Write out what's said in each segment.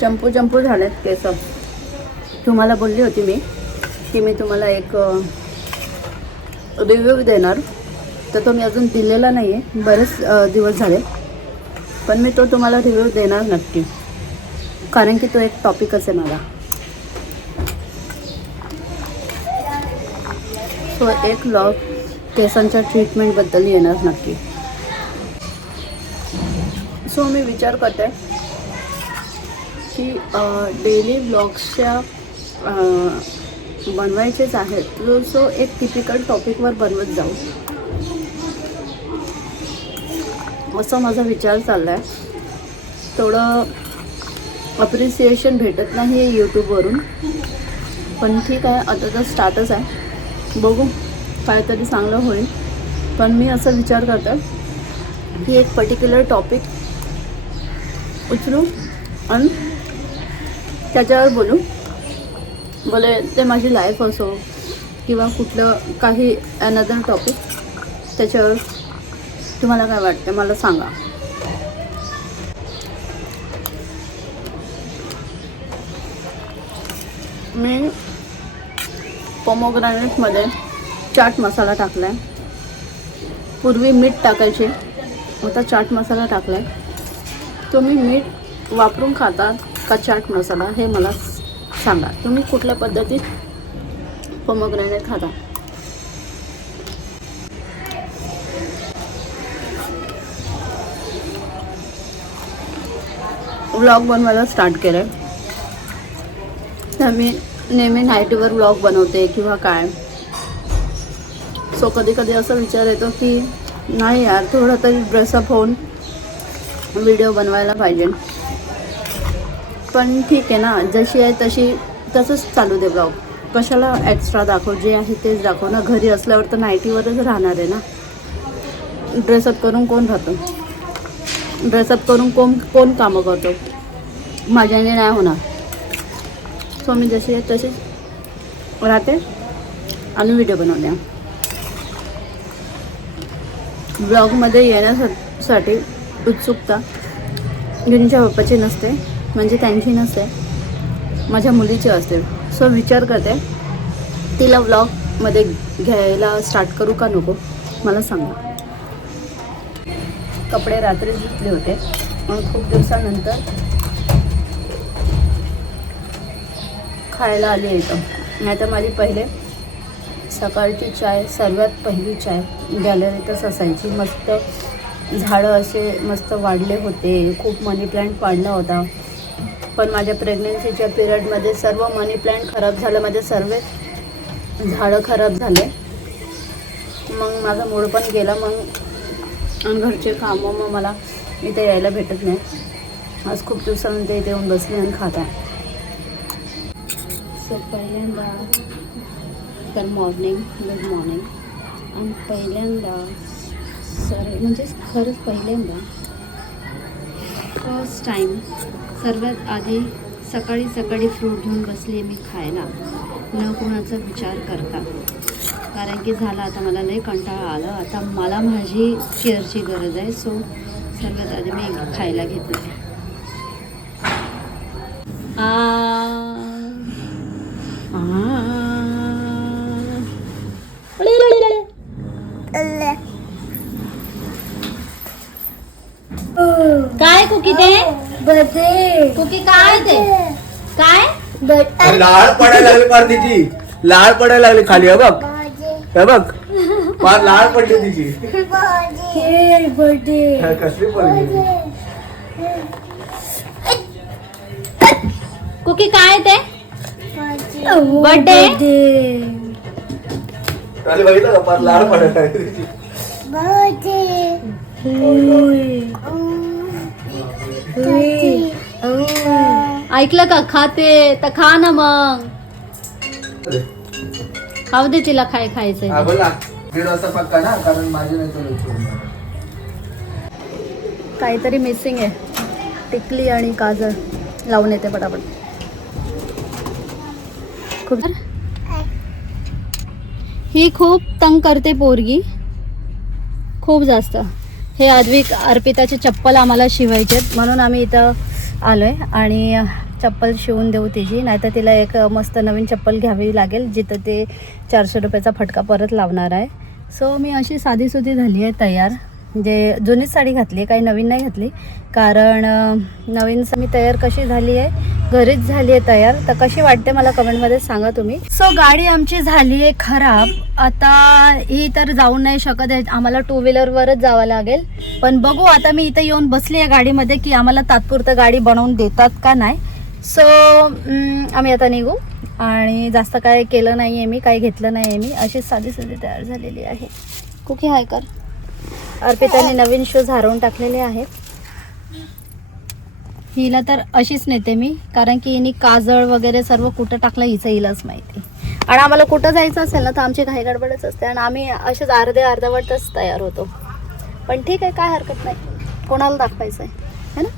चंपू चंपू झालेत केस. तुम्हाला बोलली होती मी की मी तुम्हाला एक रिव्ह्यू देणार, तर तो मी अजून दिलेला नाही आहे. बरेच दिवस झाले, पण मी तो तुम्हाला रिव्ह्यू देणार नक्की, कारण की तो एक टॉपिकच आहे माझा. सो एक व्लॉग केसांच्या ट्रीटमेंटबद्दल येणार नक्की. सो मी विचार करते की डेली व्लॉग्सच्या बनवायचेच आहेत, सो एक टिपिकल टॉपिकवर बनवत जाऊ, असा माझा विचार चालला आहे. थोडं अप्रिसिएशन भेटत नाही आहे यूट्यूबवरून, पण ठीक आहे, आता तर स्टार्टच आहे, बघू काहीतरी चांगलं होईल. पण मी असा विचार करते की एक पर्टिक्युलर टॉपिक उचलू आणि त्याच्यावर बोलू. बोले ते माझी लाईफ असो किंवा कुठलं काही अनदर टॉपिक, त्याच्यावर तुम्हाला काय वाटतं मला सांगा. मी पोमोग्रॅनेटमध्ये चाट मसाला टाकला आहे. पूर्वी मीठ टाकायचे, आता चाट मसाला टाकला आहे. तुम्ही मीठ वापरून खाता का चाट मसाला, हे मला सांगा. तुम्ही कुठल्या पद्धतीत पोमोग्रॅनेट खाता? व्लॉग बनवायला स्टार्ट केलं आहे, तर मी नेहमी नाईटवर व्लॉग बनवते किंवा काय. सो कधी कधी असा विचार येतो की नाही यार, थोडं तरी ड्रेसअप होऊन व्हिडिओ बनवायला पाहिजे. पण ठीक आहे ना, जशी आहे तसंच चालू दे व्लॉग. कशाला एक्स्ट्रा दाखव, जे आहे तेच दाखव ना. घरी असल्यावर तर नाईटीवरच राहणार आहे ना. ड्रेसअप करून कोण राहतं? ड्रेसअप करून कोण कामं करतो? माझ्याने नाही होणार. सो मी जशी आहे तशीच राहते आणि व्हिडिओ बनवते. ब्लॉगमध्ये येण्यासाठी उत्सुकता गिनीच्या पप्पाची नसते, म्हणजे त्यांची नसते, माझ्या मुलीची असते. सो विचार करते तिला व्लॉगमध्ये घ्यायला स्टार्ट करू का नको, मला सांगा. कपडे रात्री धुतले होते आणि खूप दिवसानंतर खायला आली इथं. नाही तर माझी पहिले सकाळची चाय, सर्वात पहिली चाय गॅलरीतच असायची. मस्त झाडं असे मस्त वाढले होते, खूप मनी प्लॅन्ट वाढला होता. पण माझ्या प्रेग्नन्सीच्या पिरियडमध्ये सर्व मनी प्लॅन्ट खराब झालं, माझे सर्व झाडं खराब झाले. मग माझा मूड पण गेला. मग आणि घरचे कामं, मग मला इथे यायला भेटत नाही. आज खूप दिवसानंतर इथे येऊन बसले आणि खात आहे. सो पहिल्यांदा तर मॉर्निंग, गुड मॉर्निंग. आणि पहिल्यांदा म्हणजे खरंच पहिल्यांदा फर्स्ट टाईम सर्वात आधी सकाळी सकाळी फ्रूट घेऊन बसली मी खायला, न कोणाचा विचार करता. कारण की झालं आता मला लई कंटाळा आला, आता मला माझी केअरची गरज आहे. सो सर्वात आधी मी खायला घेतलं. काय कुकी ते बर्थडे कुकी? काय ते काय लाळ पडायला लागली पार तिची, लाळ पडायला लागली खाली. बघ हे बघ, फार लाळ पडली तिची. बर्थडे कसली पडली कुकी? काय ते बर्थडे? बघितलं का, फार लाळ पडायला लागली तिची. ऐकलं का? खाते तर खा ना, मग खाऊ दे तिला. खायचंय बोला 1:30 वाजता पक्का ना, कारण माझी नाही तर काहीतरी मिसिंग आहे. टिकली आणि काजळ लावून येते पटापट. ही खूप तंग करते पोरगी. खूप जास्त. हे आद्विक अर्पिताचे चप्पल आम्हाला शिवायचे आहेत म्हणून आम्ही इथं आलो आहे आणि चप्पल शिवून देऊ तिची, नाहीतर तिला एक मस्त नवीन चप्पल घ्यावी लागेल जिथं ते 400 रुपयाचा फटका परत लावणार आहे. सो मी अशी साधीसुधी झाली आहे तयार, म्हणजे जुनीच साडी घातली आहे, काही नवीन नाही घातली. कारण नवीन मी तयार कशी झाली आहे, घरीच झाली आहे तयार. तर कशी वाटते मला कमेंटमध्ये सांगा तुम्ही. सो गाडी आमची झाली आहे खराब. आता ही तर जाऊ नाही शकत आहे, आम्हाला 2 व्हीलरवरच जावं लागेल. पण बघू आता, मी इथं येऊन बसली आहे गाडीमध्ये की आम्हाला तात्पुरतं गाडी बनवून देतात का नाही. सो आम्ही आता निघू. आणि जास्त काय केलं नाही आहे मी, काही घेतलं नाही आहे मी, अशी साधी तयार झालेली आहे. कुकी हाय कर. अर्पिताने नवीन शूज हरवून टाकलेले आहेत. हिला तर अशीच नेते मी, कारण की हिने काजळ वगैरे सर्व कुठं टाकलं हिचं हिलाच माहिती. आणि आम्हाला कुठं जायचं असेल ना तर आमची घाई गडबडच असते आणि आम्ही असेच अर्धवटच तयार होतो. पण ठीक आहे, काय हरकत नाही, कोणाला दाखवायचं आहे ना.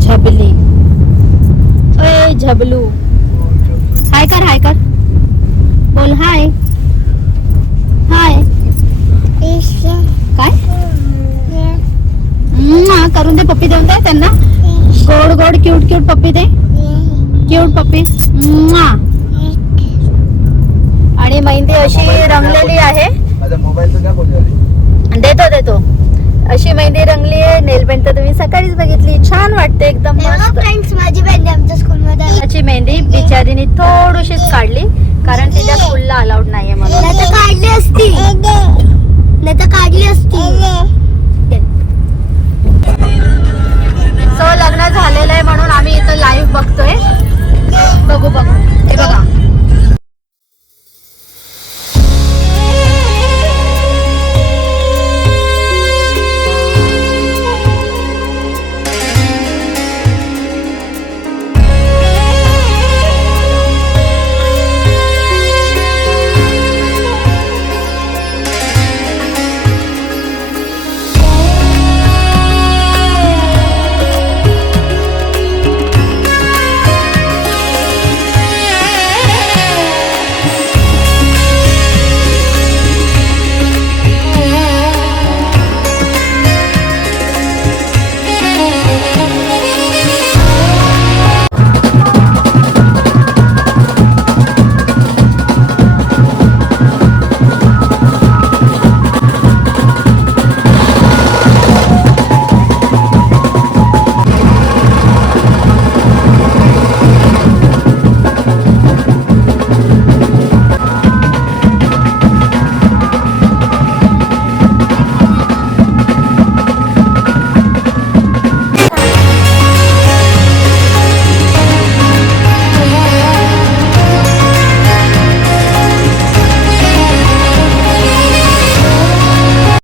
झबली, ओय झबलू, हाय कर, हाय कर, बोल हाय हाय. काय करून दे, पप्पी देऊन दे त्यांना. गोड गोड क्यूट क्यूट पप्पी दे, क्यूट पप्पी. आणि मेहंदी अशी रंगलेली आहे. देतो अशी मेहंदी रंगली आहे. नेल पेंट तर तुम्ही सकाळीच बघितली, छान वाटते एकदम मस्त. फ्रेंड्स, माझी मेहंदी आमच्या स्कूलमध्ये त्याची मेहंदी बिचारीने थोडीशीच काढली, कारण तिच्या स्कूलला अलाउड नाहीये म्हणून. नाही तर काढली असती. सो लग्न झालेलं आहे म्हणून आम्ही इथं लाईव्ह बघतोय. बघू